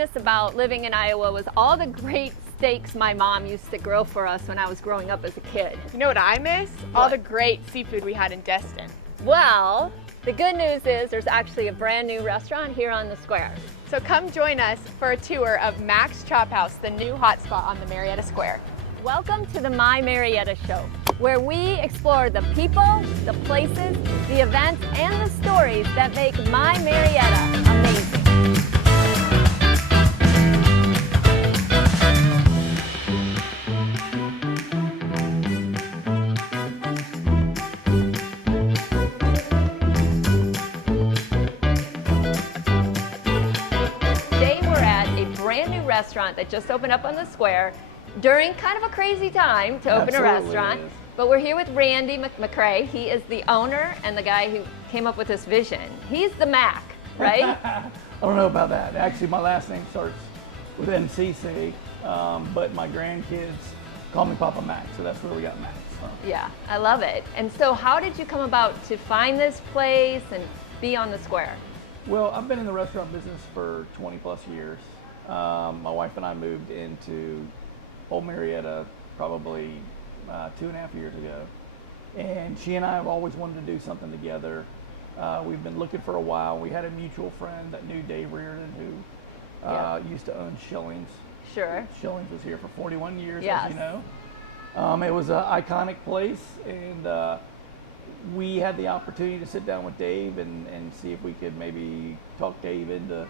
miss about living in Iowa was all the great steaks my mom used to grill for us when I was growing up as a kid. You know what I miss? All the great seafood we had in Destin. Well, the good news is there's actually a brand new restaurant here on the square. So come join us for a tour of Mac's Chophouse, the new hotspot on the Marietta Square. Welcome to the My Marietta Show, where we explore the people, the places, the events, and the stories that make My Marietta amazing. Today we're at a brand new restaurant that just opened up on the square during kind of a crazy time to open a restaurant. But we're here with Randy Mccray. He is the owner and the guy who came up with this vision. He's the Mac, right? I don't know about that. Actually, my last name starts with MCC, but my grandkids call me Papa Mac, so that's where we got Mac from. Yeah, I love it. And so how did you come about to find this place and be on the square? Well, I've been in the restaurant business for 20 plus years. My wife and I moved into Old Marietta probably 2.5 years ago, and she and I have always wanted to do something together. We've been looking for a while. We had a mutual friend that knew Dave Reardon, who used to own Schillings. Sure. Schillings was here for 41 years, Yes. as you know. It was an iconic place, and we had the opportunity to sit down with Dave and see if we could maybe talk Dave into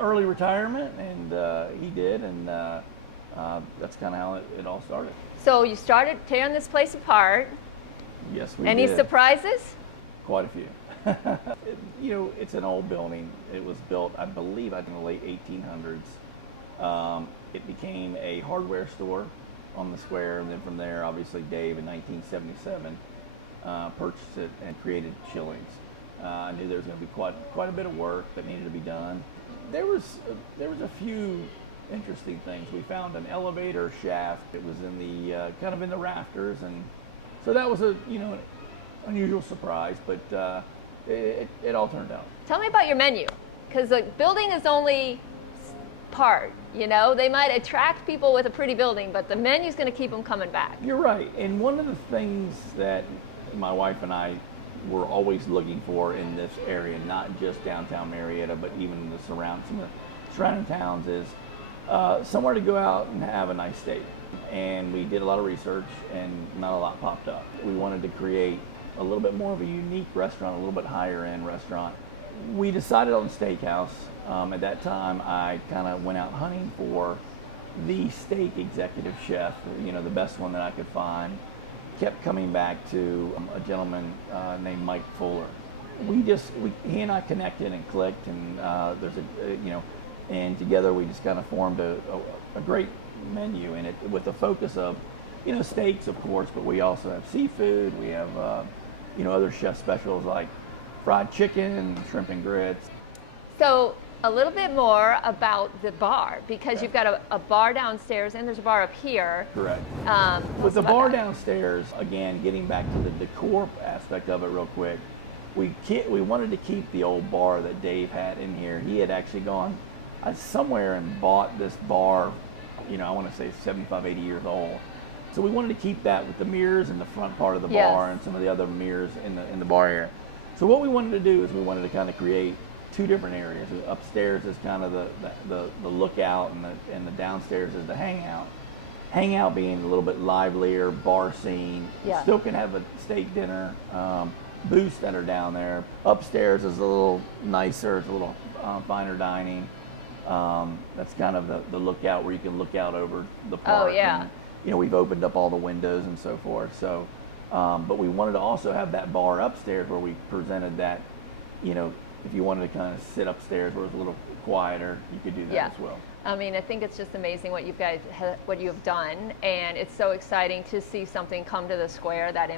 early retirement, and he did, and that's kind of how it all started. So you started tearing this place apart. Yes, we Any did. surprises? Quite a few. You know, it's an old building. It was built, I believe, in the late 1800s. It became a hardware store on the square, and then from there, obviously, Dave in 1977 purchased it and created Schillings. I knew there was going to be quite a bit of work that needed to be done. There was a few interesting things. We found an elevator shaft. It was in the kind of in the rafters, and so that was an unusual surprise, but it all turned out. Tell me about your menu, because the building is only part. You know, they might attract people with a pretty building, but the menu's going to keep them coming back. You're right, and one of the things that my wife and I were always looking for in this area, not just downtown Marietta, but even some of the surrounding towns, is somewhere to go out and have a nice steak. And we did a lot of research, and not a lot popped up. We wanted to create a little bit more of a unique restaurant, a little bit higher end restaurant. We decided on steakhouse. At that time, I kind of went out hunting for the steak executive chef, the best one that I could find. Kept coming back to a gentleman named Mike Fuller. He and I connected and clicked, and and together we just kind of formed a great menu, and it with the focus of, steaks, of course, but we also have seafood. We have, other chef specials like fried chicken, shrimp and grits. So a little bit more about the bar, because you've got a bar downstairs and there's a bar up here. Correct. With the bar downstairs, again, getting back to the decor aspect of it real quick, we wanted to keep the old bar that Dave had in here. He had actually gone somewhere and bought this bar, I want to say 75, 80 years old. So we wanted to keep that with the mirrors in the front part of the bar and some of the other mirrors in the bar area. So what we wanted to do is we wanted to kind of create two different areas. Upstairs is kind of the lookout, and the downstairs is the hangout. Hangout being a little bit livelier, bar scene. Yeah. Still can have a steak dinner, booths that are down there. Upstairs is a little nicer, it's a little finer dining. That's kind of the lookout where you can look out over the park. Oh, yeah. And, we've opened up all the windows and so forth. So, but we wanted to also have that bar upstairs where we presented that, if you wanted to kind of sit upstairs where it was a little quieter, you could do that as well. I mean, I think it's just amazing what you have done, and it's so exciting to see something come to the square that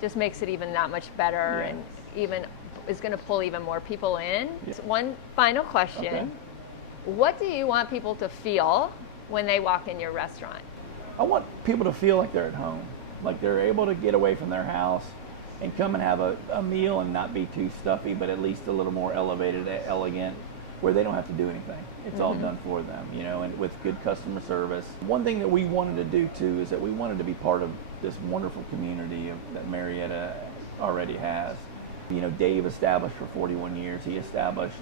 just makes it even that much better, and even is going to pull even more people in. Yes. One final question. Okay. What do you want people to feel when they walk in your restaurant? I want people to feel like they're at home, like they're able to get away from their house and come and have a meal and not be too stuffy, but at least a little more elevated, elegant. where they don't have to do anything. It's all done for them, you know, and with good customer service. One thing that we wanted to do too is that we wanted to be part of this wonderful community that Marietta already has. You know, Dave established for 41 years. He established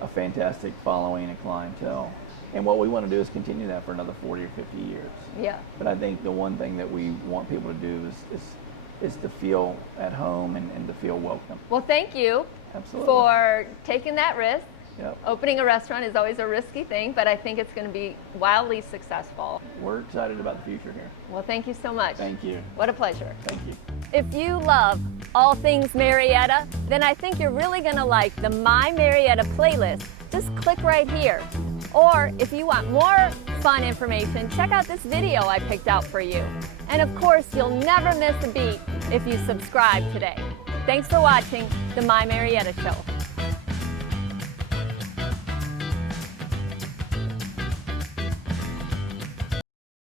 a fantastic following and clientele. And what we want to do is continue that for another 40 or 50 years. Yeah. But I think the one thing that we want people to do is to feel at home and to feel welcome. Well, thank you Absolutely. for taking that risk. Yep. Opening a restaurant is always a risky thing, but I think it's going to be wildly successful. We're excited about the future here. Well, thank you so much. Thank you. What a pleasure. Thank you. If you love all things Marietta, then I think you're really going to like the My Marietta playlist. Just click right here. Or if you want more fun information, check out this video I picked out for you. And of course, you'll never miss a beat if you subscribe today. Thanks for watching the My Marietta Show.